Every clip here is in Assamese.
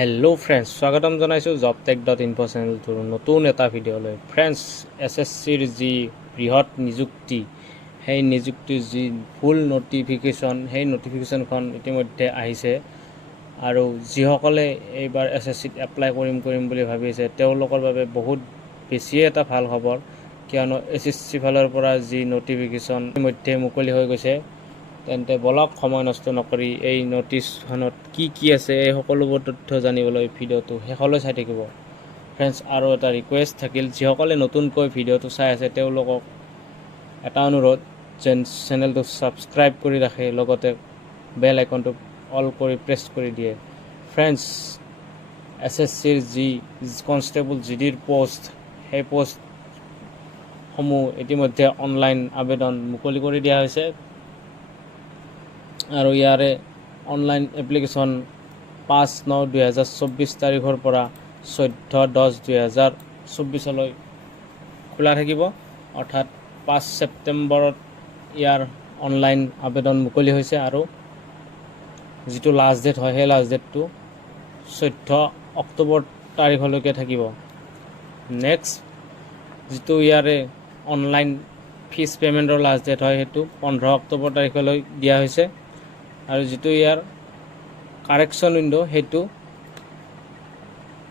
হেল্ল' ফ্ৰেণ্ডছ, স্বাগতম জনাইছোঁ jobtech.info চেনেলটোৰ নতুন এটা ভিডিঅ'লৈ। ফ্ৰেণ্ডছ, SSCৰ যি বৃহৎ নিযুক্তি, সেই নিযুক্তিৰ যি ফুল নটিফিকেশ্যন, সেই নটিফিকেশ্যনখন ইতিমধ্যে আহিছে। আৰু যিসকলে এইবাৰ SSCত এপ্লাই কৰিম বুলি ভাবিছে তেওঁলোকৰ বাবে বহুত বেছিয়ে এটা ভাল খবৰ, কিয়নো SSC ফালৰ পৰা যি নটিফিকেশ্যন ইতিমধ্যে মুকলি হৈ গৈছে। তেন্তে বলক সময় নষ্ট নকৰি এই নটিছখনত কি আছে এই সকলোবোৰ তথ্য জানিবলৈ ভিডিঅ'টো শেষলৈ চাই থাকিব। ফ্ৰেণ্ডছ, আৰু এটা ৰিকুৱেষ্ট থাকিল, যিসকলে নতুনকৈ ভিডিঅ'টো চাই আছে তেওঁলোকক এটা অনুৰোধ, যেন চেনেলটো ছাবস্ক্ৰাইব কৰি ৰাখে, লগতে বেল আইকনটো অল কৰি প্ৰেছ কৰি দিয়ে। ফ্ৰেণ্ডছ, SSCৰ যি কনষ্টেবল GDৰ পোষ্ট, সেই পোষ্টসমূহ ইতিমধ্যে অনলাইন আবেদন মুকলি কৰি দিয়া হৈছে। আৰু ইয়াৰে অনলাইন এপ্লিকেশ্যন 5/9/2024 তাৰিখৰ পৰা 14/10/2024 খোলা থাকিব। অৰ্থাৎ 5 ছেপ্টেম্বৰত ইয়াৰ অনলাইন আবেদন মুকলি হৈছে আৰু যিটো লাষ্ট ডেট হয় সেই লাষ্ট ডেটটো 14 অক্টোবৰ তাৰিখলৈকে থাকিব। নেক্সট যিটো ইয়াৰে অনলাইন ফিজ পে'মেণ্টৰ লাষ্ট ডেট হয় সেইটো 15 অক্টোবৰ তাৰিখলৈ দিয়া হৈছে। আৰু যিটো ইয়াৰ কাৰেকশ্যন উইণ্ড' সেইটো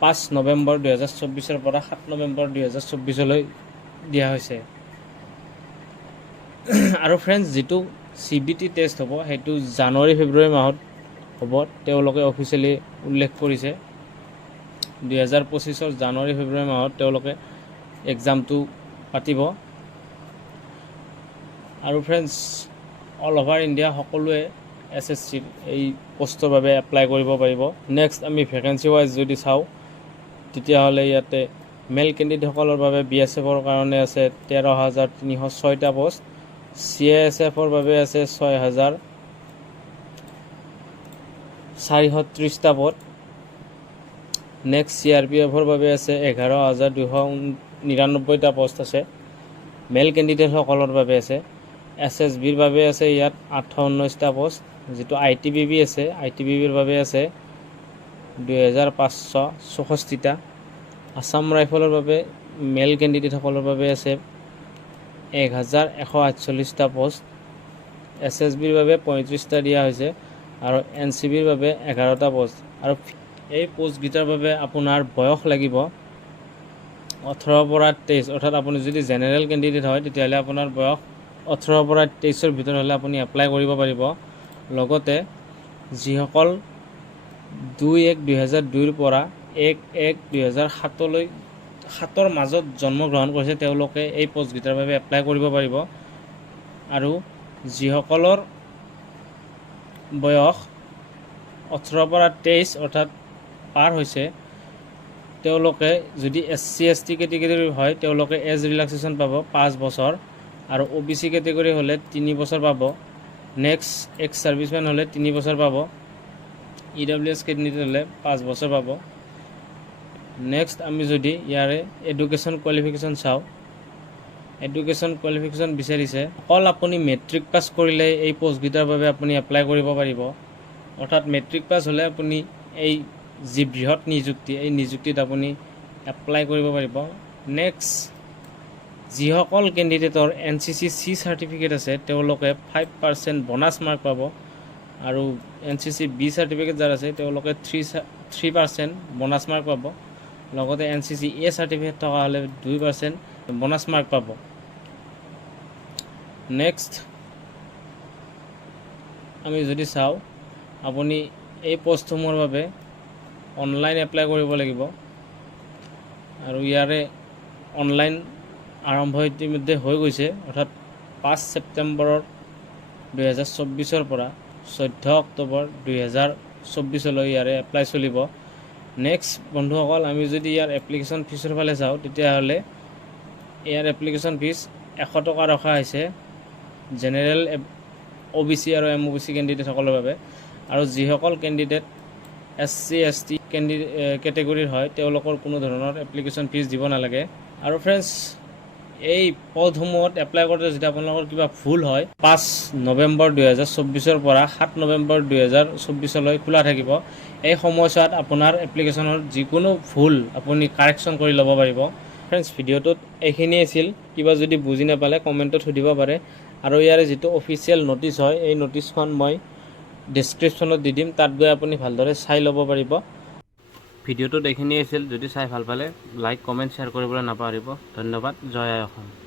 5 নৱেম্বৰ 2024 পৰা 7 নৱেম্বৰ 2024 দিয়া হৈছে। আৰু ফ্ৰেণ্ডছ, যিটো CBT টেষ্ট হ'ব সেইটো জানুৱাৰী ফেব্ৰুৱাৰী মাহত হ'ব, তেওঁলোকে অফিচিয়েলি উল্লেখ কৰিছে। 2025 জানুৱাৰী ফেব্ৰুৱাৰী মাহত তেওঁলোকে এক্সামটো পাতিব। আৰু ফ্ৰেণ্ডছ, অল অভাৰ ইণ্ডিয়া সকলোৱে SSCৰ এই পোষ্টৰ বাবে এপ্লাই কৰিব পাৰিব। নেক্সট আমি ভেকেঞ্চি ৱাইজ যদি চাওঁ, তেতিয়াহ'লে ইয়াতে মেল কেণ্ডিডেটসকলৰ বাবে BSFৰ কাৰণে আছে 13,306টা পোষ্ট, CASFৰ বাবে আছে 6,430টা পোষ্ট, নেক্সট CRPFৰ বাবে আছে 11,299টা পোষ্ট আছে, মেল কেণ্ডিডেটসকলৰ বাবে আছে। SSBৰ বাবে আছে ইয়াত 819টা পোষ্ট, যিটো ITBP আছে, ITBPৰ বাবে আছে 2,564টা, আছাম ৰাইফলৰ বাবে মেল কেণ্ডিডেটসকলৰ বাবে আছে 1,148টা পোষ্ট, SSBৰ বাবে 35টা দিয়া হৈছে আৰু NCBৰ বাবে 11টা পোষ্ট। আৰু এই পোষ্টকেইটাৰ বাবে আপোনাৰ বয়স লাগিব 18 পৰা 23, অৰ্থাৎ আপুনি যদি জেনেৰেল কেণ্ডিডেট হয় তেতিয়াহ'লে আপোনাৰ বয়স 18 পৰা 23ৰ ভিতৰত হ'লে আপুনি এপ্লাই কৰিব পাৰিব। লগতে যিসকল 2/1/2002 পৰা 1/1/2007 মাজত জন্মগ্ৰহণ কৰিছে তেওঁলোকে এই পোষ্টকেইটাৰ বাবে এপ্লাই কৰিব পাৰিব। আৰু যিসকলৰ বয়স 18 পৰা 23 অৰ্থাৎ পাৰ হৈছে, তেওঁলোকে যদি SC ST কেটেগৰীৰ হয় তেওঁলোকে এজ ৰিলেক্সেশ্যন পাব 5 বছৰ, আৰু OBC কেটেগৰী হ'লে 3 বছৰ পাব। নেক্সট এক্স ছাৰ্ভিচমেন হ'লে 3 বছৰ পাব, EWS কেণ্ডিডেট হ'লে 5 বছৰ পাব। নেক্সট আমি যদি ইয়াৰে এডুকেশ্যন কোৱালিফিকেশ্যন চাওঁ, এডুকেশ্যন কোৱালিফিকেশ্যন বিচাৰিছে অকল আপুনি মেট্ৰিক পাছ কৰিলে এই পোষ্টকেইটাৰ বাবে আপুনি এপ্লাই কৰিব পাৰিব। অৰ্থাৎ মেট্ৰিক পাছ হ'লে আপুনি এই যি বৃহৎ নিযুক্তি, এই নিযুক্তিত আপুনি এপ্লাই কৰিব পাৰিব। নেক্সট যিসকল কেণ্ডিডেটৰ NCC C চাৰ্টিফিকেট আছে তেওঁলোকে 5% বনাছ মাৰ্ক পাব, আৰু NCC B চাৰ্টিফিকেট যাৰ আছে তেওঁলোকে 3% বনাছ মাৰ্ক পাব। লগতে NCC A চাৰ্টিফিকেট থকা হ'লে 2% বনাছ মাৰ্ক পাব। নেক্সট আমি যদি চাওঁ, আপুনি এই পোষ্টসমূহৰ বাবে অনলাইন এপ্লাই কৰিব লাগিব। আৰু ইয়াৰে অনলাইন আৰম্ভ ইতিমধ্যে হৈ গৈছে, অৰ্থাৎ 5 ছেপ্টেম্বৰ 2024 পৰা 14 অক্টোবৰ 2024 ইয়াৰে এপ্লাই চলিব। নেক্সট বন্ধুসকল, আমি যদি ইয়াৰ এপ্লিকেশ্যন ফিজৰ ফালে চাওঁ তেতিয়াহ'লে ইয়াৰ এপ্লিকেশ্যন ফিজ 100 টকা ৰখা হৈছে জেনেৰেল OBC আৰু MOBC কেণ্ডিডেটসকলৰ বাবে। আৰু যিসকল কেণ্ডিডেট SC ST কেটেগৰীৰ হয় তেওঁলোকৰ কোনো ধৰণৰ এপ্লিকেশ্যন ফিজ দিব নালাগে। আৰু ফ্ৰেণ্ডছ, এই পদসমূহত এপ্লাই কৰোঁতে যদি আপোনালোকৰ কিবা ভুল হয় 5 নৱেম্বৰ 2024 পৰা 7 নৱেম্বৰ 2024 খোলা থাকিব। এই সময়ছোৱাত আপোনাৰ এপ্লিকেশ্যনৰ যিকোনো ভুল আপুনি কাৰেকশ্যন কৰি ল'ব পাৰিব। ফ্ৰেণ্ডছ, ভিডিঅ'টোত এইখিনিয়ে আছিল। কিবা যদি বুজি নাপালে কমেণ্টত সুধিব পাৰে। আৰু ইয়াৰে যিটো অফিচিয়েল নটিচ হয়, এই নটিচখন মই ডেছক্ৰিপশ্যনত দি দিম, তাত গৈ আপুনি ভালদৰে চাই ল'ব পাৰিব। ভিডিঅ'টোত এইখিনিয়ে আছিল। যদি চাই ভাল পালে লাইক, কমেণ্ট, শ্বেয়াৰ কৰিবলৈ নাপাহৰিব। ধন্যবাদ। জয় আই অসম।